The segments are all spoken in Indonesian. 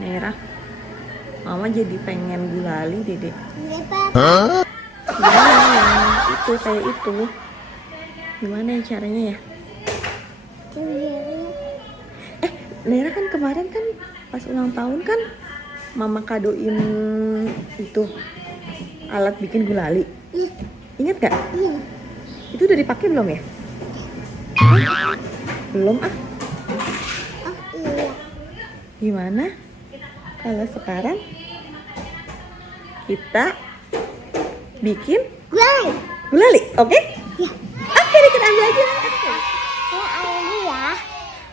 Merah. Mama jadi pengen gulali, Dede. Hah? Gimana yang itu kayak itu? Gimana ya caranya ya? Nera kan kemarin kan pas ulang tahun kan Mama kadoin itu alat bikin gulali. Ingat gak? Itu udah dipakai belum ya? Belum ah. Oh iya. Gimana kalau sekarang kita bikin gulali, oke? Ya. Oke, kita ambil aja. Ya ayo ya.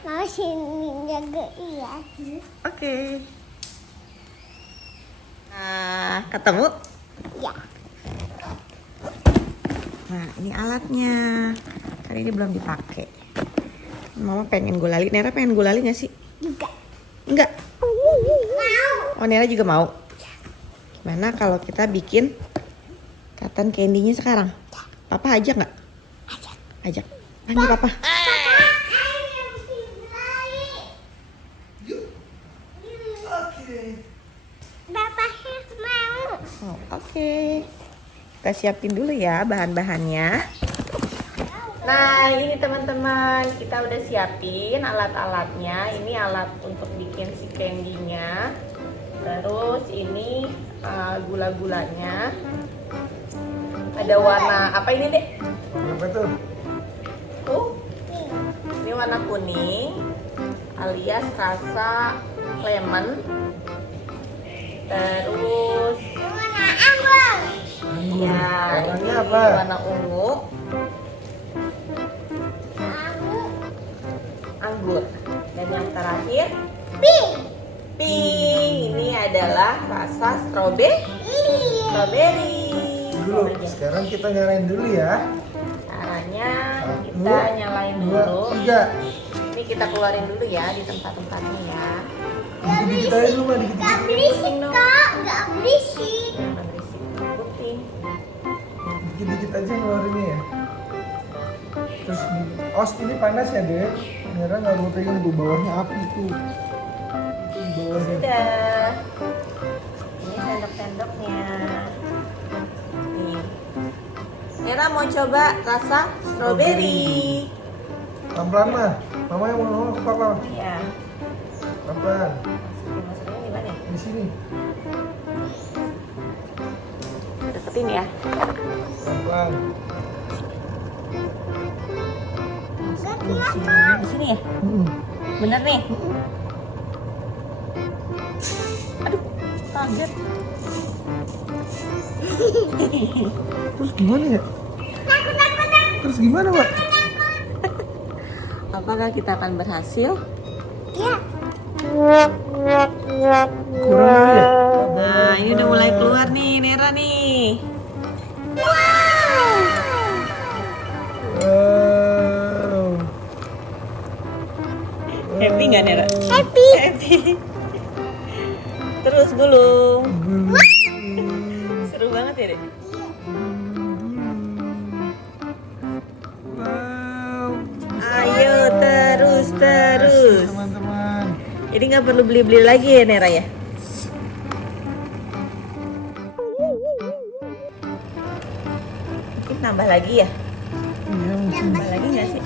Mau sini jaga ya. Oke. Nah, ketemu? Ya. Nah, ini alatnya. Kali ini belum dipakai. Mama pengen gulali. Nera pengen gulali nggak sih? Juga. Enggak. Mau. Oh, Nera juga mau. Gimana kalau kita bikin cotton candy-nya sekarang? Papa ajak nggak? Ajak. Panggil Papa. Bapaknya mau. Oh, oke. Kita siapin dulu ya bahan-bahannya. Nah, ini teman-teman, kita udah siapin alat-alatnya. Ini alat untuk bikin si candy-nya. Terus ini gula-gulanya. Ada warna apa ini, Dek? Apa tuh? Ini warna kuning alias rasa lemon. Terus Warna anggur. ya, Warnanya ini apa? warna ungu, anggur. Dan yang terakhir Pink. pink. Ini adalah rasa strawberry. Dulu, sekarang kita nyalain dulu ya. Caranya kita Satu, nyalain dua, dulu. tiga. Ini kita keluarin dulu ya di tempat-tempatnya ya. Dikit-dikit aja dulu, Mah. Dikit-dikit. Gak berisik kak. Gak berisik. Jangan berisik, ikutin. Dikit-dikit aja ngeluarinnya ya. Terus os ini panas ya, Dek. Nera nggak mau pegang tuh, bawahnya api tuh. Itu di bawahnya. Sudah. Ini sendok-sendoknya. Nih. Nera mau coba rasa strawberry. Pelan-pelan, Mah. Mama yang mau ngomong ke Papa. Ya. Pelan-pelan. Masukin di mana ya? Di sini. Deketin ya. Pelan-pelan. Di sini ya. Bener nih. Aduh, kaget. Terus gimana ya? Terus gimana, Pak? Apakah kita akan berhasil? Ya. Kurang ya? Nah, ini udah mulai keluar nih, Nera nih. Wow. Happy nggak, Nera? Happy. Happy. Terus gulung. Seru banget ya, Dek? Wow. Ayo terus. Teman-teman. Jadi nggak perlu beli-beli lagi ya, Nera ya? Mungkin tambah lagi ya? Iya, mungkin. Tambah lagi nggak sih?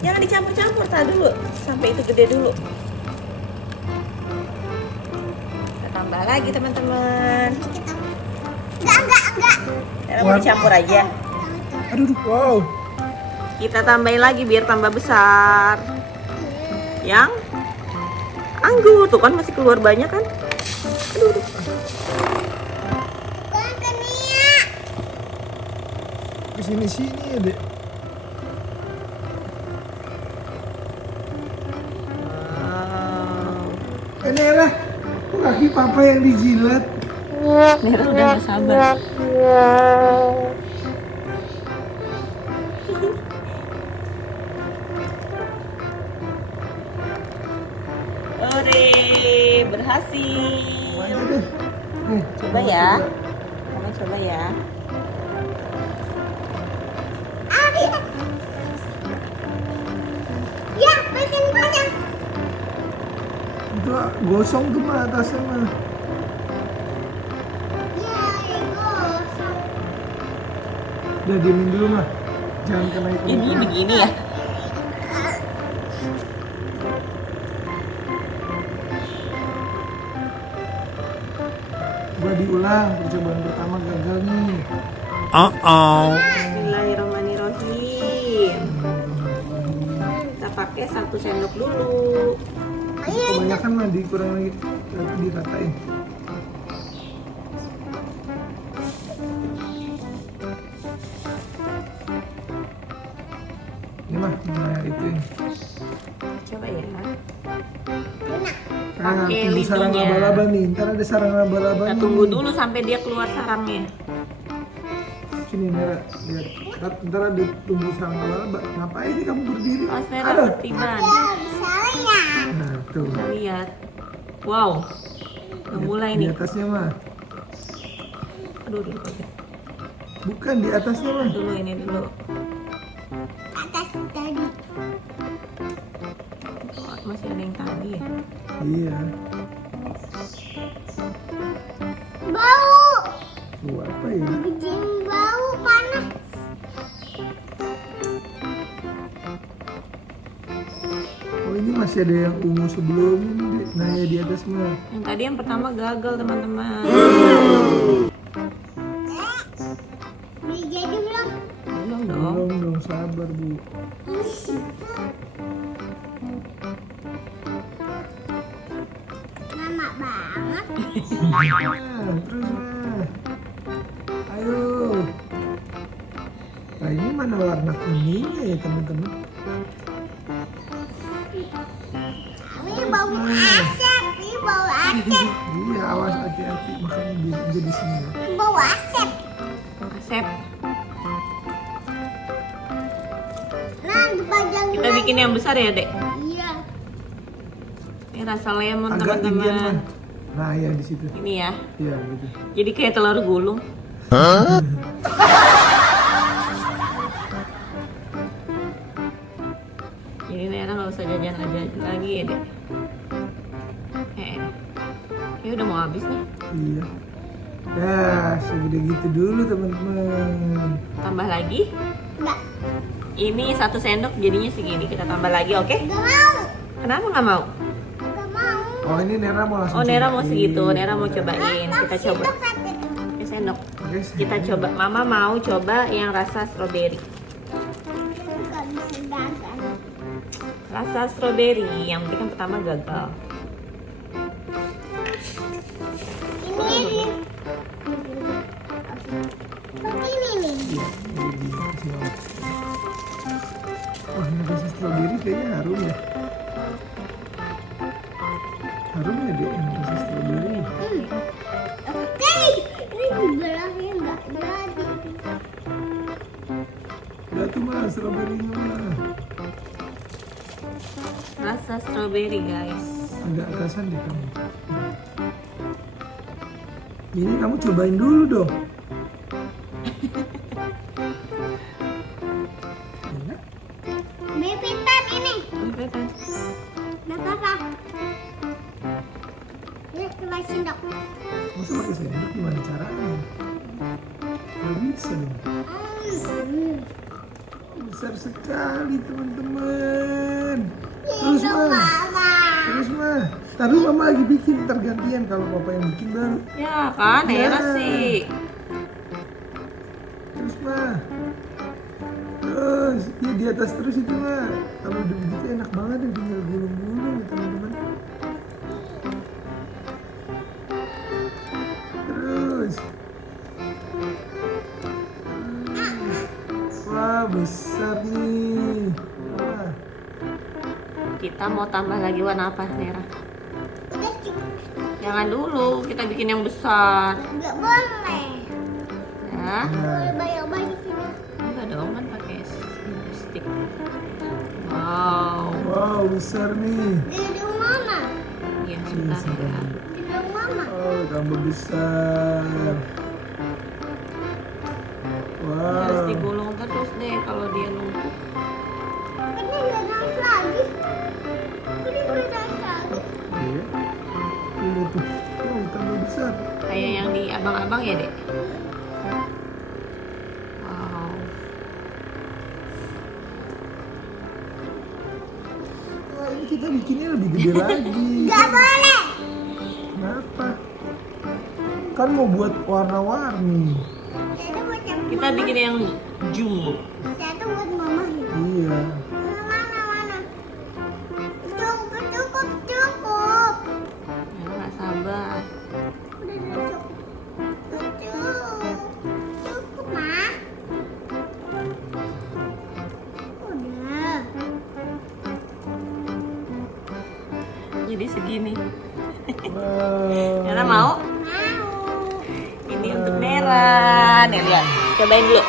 Jangan dicampur-campur, tahan dulu. Sampai itu gede dulu. Kita tambah lagi, teman-teman. Enggak. Nera mau dicampur aja. Aduh, wow. Kita tambahin lagi biar tambah besar. Yang anggur tuh kan masih keluar banyak kan? Aduh. Kesini-sini ya, Dek. Wow. Nera, kok kaki Papa yang dijilat? Nera udah gak sabar. Ore, berhasil. Mana deh? Nih, Coba ya. Kamu coba ya. Ya, bikin banyak. Itu gosong tuh mah atasnya mah. Ya, gosong. Udah diemin dulu mah. Jangan kena itu. Ini begini ya. Coba diulang, percobaan pertama gagal nih. Bismillahirrahmanirrahim. Kita pakai 1 sendok dulu. Kebanyakan mah dikurang lagi, nanti diratain. Ini mah, nah itu ini. Coba ya. Nah, Pakai tunggu sarang lidahnya. laba-laba nih, ntar ada sarang laba-laba Kita nih. tunggu dulu sampai dia keluar sarangnya. Sini Nera, lihat. Ntar ada tunggu sarang laba-laba. Ngapain sih kamu berdiri? Pas merah Aduh. ketiban. Ya, bisa lihat. Nah, tuh. Kita lihat. Wow. Udah mulai Di nih. atasnya mah. Aduh, dulu aja. Bukan di atasnya mah. Dulu ini dulu. Atas tadi. Oh, masih ada yang tadi ya. Iya. Bau. Tuh apa ya? Bikin bau panas. Oh ini masih ada yang ungu sebelumnya nih. Dek. Nah ya di atas mah. Yang tadi yang pertama gagal teman-teman. Udah jadi belum? Belum dong. Belum dong, sabar bu. Lama banget. Nah, terus mah. Ayo. Nah ini mana warna kuningnya ya teman-teman? Ini bau asap. Ini bau asap. Iya awas hati-hati makanya dia di sini ya. Bau asap. Asep. Nah, dipajang Kita bikin yang besar ya, Dek. Iya. Ini rasa lemon Agak tinggian teman-teman. mah. Nah ya di situ. Ini ya. Iya gitu. Jadi kayak telur gulung. Jadi Nera nggak usah jajan-jajan lagi ya, Dek. Ya udah mau habis nih. Iya. Ya segede gitu dulu teman-teman. Tambah lagi. Enggak. Ini 1 sendok jadinya segini. Kita tambah lagi, oke? Enggak mau. Kenapa nggak mau? Enggak mau. Oh ini Nera mau langsung. Oh, Nera mau cobain. segitu. Nera mau cobain. Kita coba. Sendok satu tuh. Pakai sendok. Oke, Kita coba. Mama mau coba yang rasa stroberi. Enggak bisa gagal. Rasa stroberi yang penting kan pertama gagal. Ini. Seperti ini nih. Iya, ini dia. Wah ini rasa stroberi kayaknya harum ya. Harum ya deh yang rasa stroberi. Oke. Ini belahnya enggak jadi. Ya tuh mah stroberinya mah. Rasa stroberi, guys. Agak atasan deh kamu. Ini kamu cobain dulu dong. Enak? Bebitan ini. Ini kelihatan. Enggak apa-apa. Ini coba sendok. Masa pakai sendok gimana caranya? Gak bisa dong. Besar sekali teman-teman. Terus Hidung mah, mama. terus mah. Tapi mama lagi bikin tergantian kalau papa yang bikin baru. Ya kan, Nera Ya. sih. Terus mah. Terus, ya di atas terus itu mah. Kalau udah begitu enak banget ya tinggal gulung-gulung ya teman-teman. Terus. Wah besar nih. Wah. Kita mau tambah lagi warna apa, Nera? Udah cukup. Jangan dulu, kita bikin yang besar. Enggak boleh. Ya. Boleh banyak-banyak ini. Enggak dong, kan pakai stick. Wow. Wow besar nih. Di hidung mama. Iya, sebentar ya. Di hidung mama. Oh tambah besar. Harus Wow. digulung terus deh kalau dia numpuk. Ini udah naik lagi. Ini udah naik lagi. Iya. abang-abang ya, Dek? Wow. Wah, ini kita bikinnya lebih gede lagi. Gak boleh. Kenapa? Kan mau buat warna-warni. Saya tuh buat yang Kita bikin yang jumbo. saya tuh buat mama nih. Iya. Mana? Cukup. Ya, nggak sabar. Udah cukup. Cukup, Ma. Udah. Jadi segini. Wow. Nera mau? Mau. Ini untuk Nera. Nih lihat. Cobain dulu.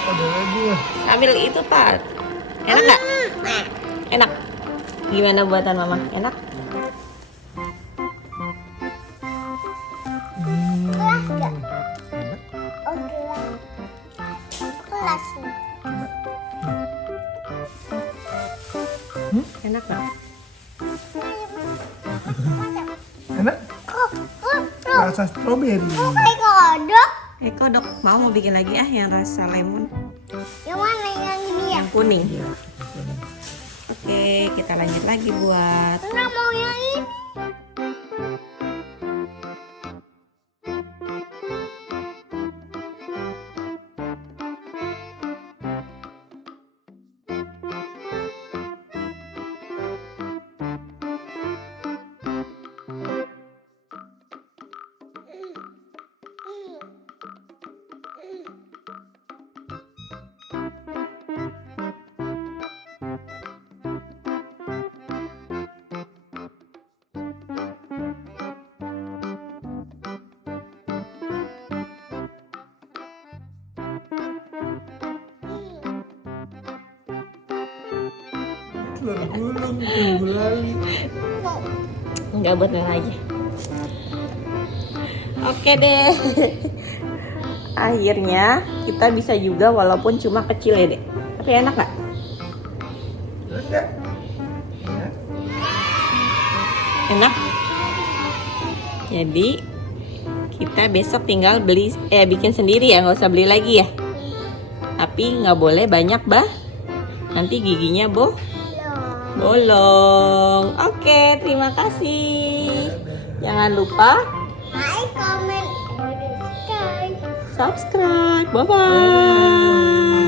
Ada lagi ya. Sambil itu Tat. Enak nggak? Enak. Gimana buatan Mama? Enak? Kelas nggak? Enak. Oh, kelas. Kelas nih. Enak nggak? Enak? Rasa stroberi. Kayak kodok. Kodok mau bikin lagi yang rasa lemon, Yang mana yang ini ya? yang kuning. Iya. Oke, kita lanjut lagi buat. Nggak mau yang ini. Telur gulung, telur gulali. Enggak buat Nera aja. Oke deh. Akhirnya kita bisa juga walaupun cuma kecil ya deh. Tapi enak nggak? Enggak. Ya. Enak. Jadi kita besok tinggal bikin sendiri ya, nggak usah beli lagi ya. Tapi nggak boleh banyak nanti giginya bolong. Oke, terima kasih. Jangan lupa Like, comment, and subscribe. subscribe. Bye bye.